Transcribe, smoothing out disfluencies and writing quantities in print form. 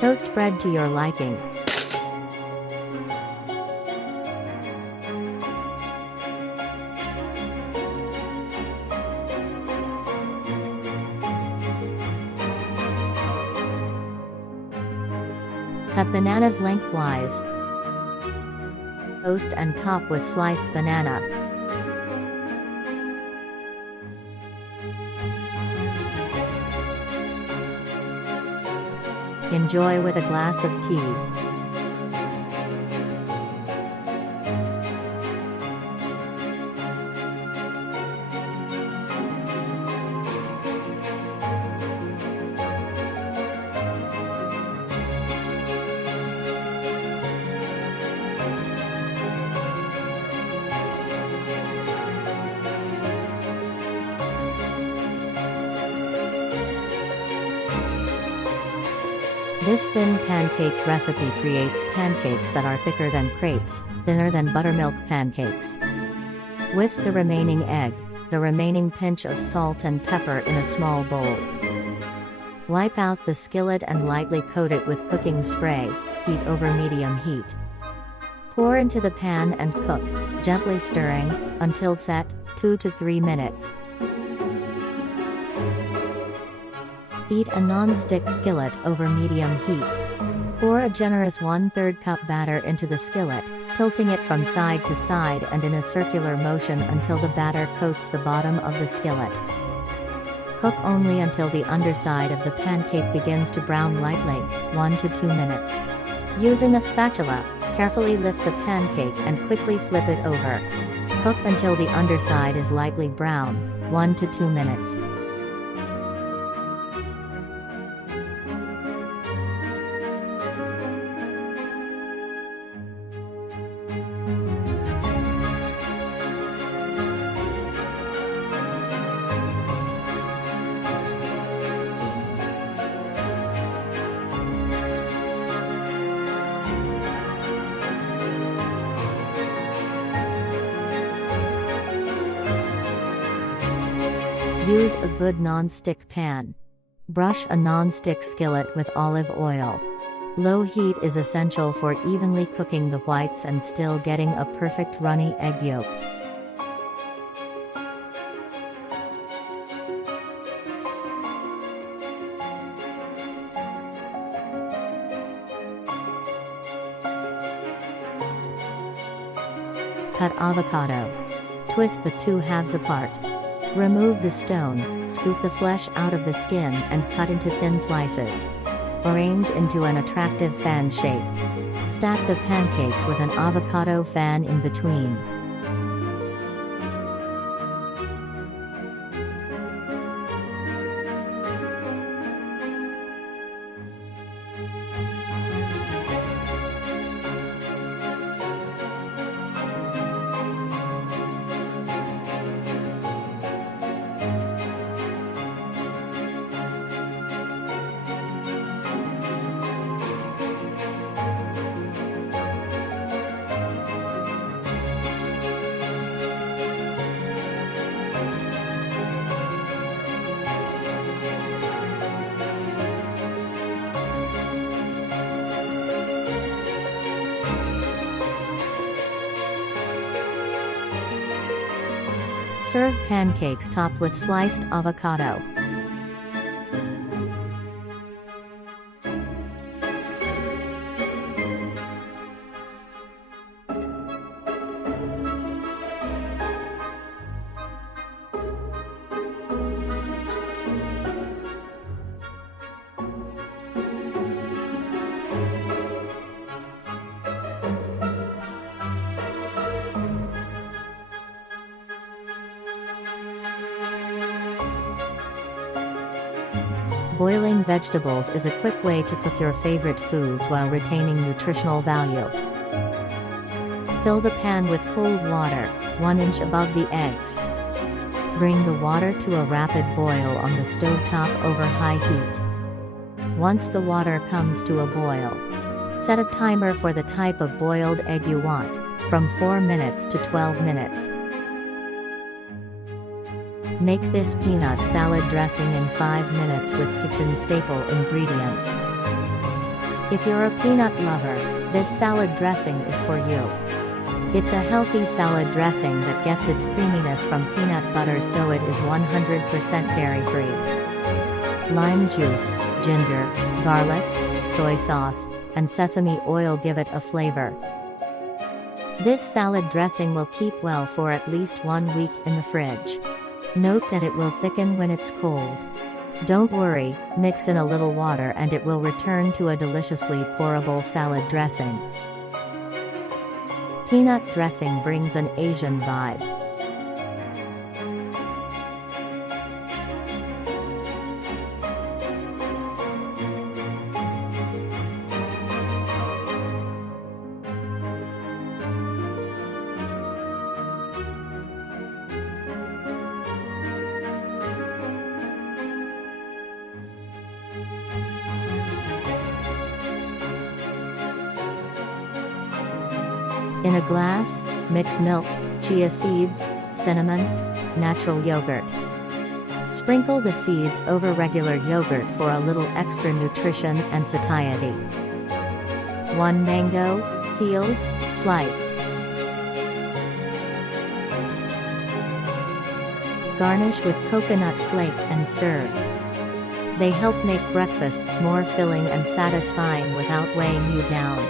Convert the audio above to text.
Toast bread to your liking. Cut bananas lengthwise. Toast and top with sliced banana. Enjoy with a glass of tea. This thin pancakes recipe creates pancakes that are thicker than crepes, thinner than buttermilk pancakes. Whisk the remaining egg, the remaining pinch of salt and pepper in a small bowl. Wipe out the skillet and lightly coat it with cooking spray, heat over medium heat. Pour into the pan and cook, gently stirring, until set, 2 to 3 minutes. Heat a non-stick skillet over medium heat. Pour a generous 1/3 cup batter into the skillet, tilting it from side to side and in a circular motion until the batter coats the bottom of the skillet. Cook only until the underside of the pancake begins to brown lightly, 1 to 2 minutes. Using a spatula, carefully lift the pancake and quickly flip it over. Cook until the underside is lightly brown, 1 to 2 minutes. Use a good non-stick pan. Brush a non-stick skillet with olive oil. Low heat is essential for evenly cooking the whites and still getting a perfect runny egg yolk. Cut avocado. Twist the two halves apart. Remove the stone, scoop the flesh out of the skin and cut into thin slices. Arrange into an attractive fan shape. Stack the pancakes with an avocado fan in between. Serve pancakes topped with sliced avocado. Boiling vegetables is a quick way to cook your favorite foods while retaining nutritional value. Fill the pan with cold water, 1 inch above the eggs. Bring the water to a rapid boil on the stovetop over high heat. Once the water comes to a boil, set a timer for the type of boiled egg you want, from 4 minutes to 12 minutes. Make this peanut salad dressing in 5 minutes with kitchen staple ingredients. If you're a peanut lover, this salad dressing is for you. It's a healthy salad dressing that gets its creaminess from peanut butter, so it is 100% dairy-free. Lime juice, ginger, garlic, soy sauce, and sesame oil give it a flavor. This salad dressing will keep well for at least 1 week in the fridge. Note that it will thicken when it's cold. Don't worry, mix in a little water and it will return to a deliciously pourable salad dressing. Peanut dressing brings an Asian vibe. In a glass, mix milk, chia seeds, cinnamon, natural yogurt. Sprinkle the seeds over regular yogurt for a little extra nutrition and satiety. 1 mango, peeled, sliced. Garnish with coconut flake and serve. They help make breakfasts more filling and satisfying without weighing you down.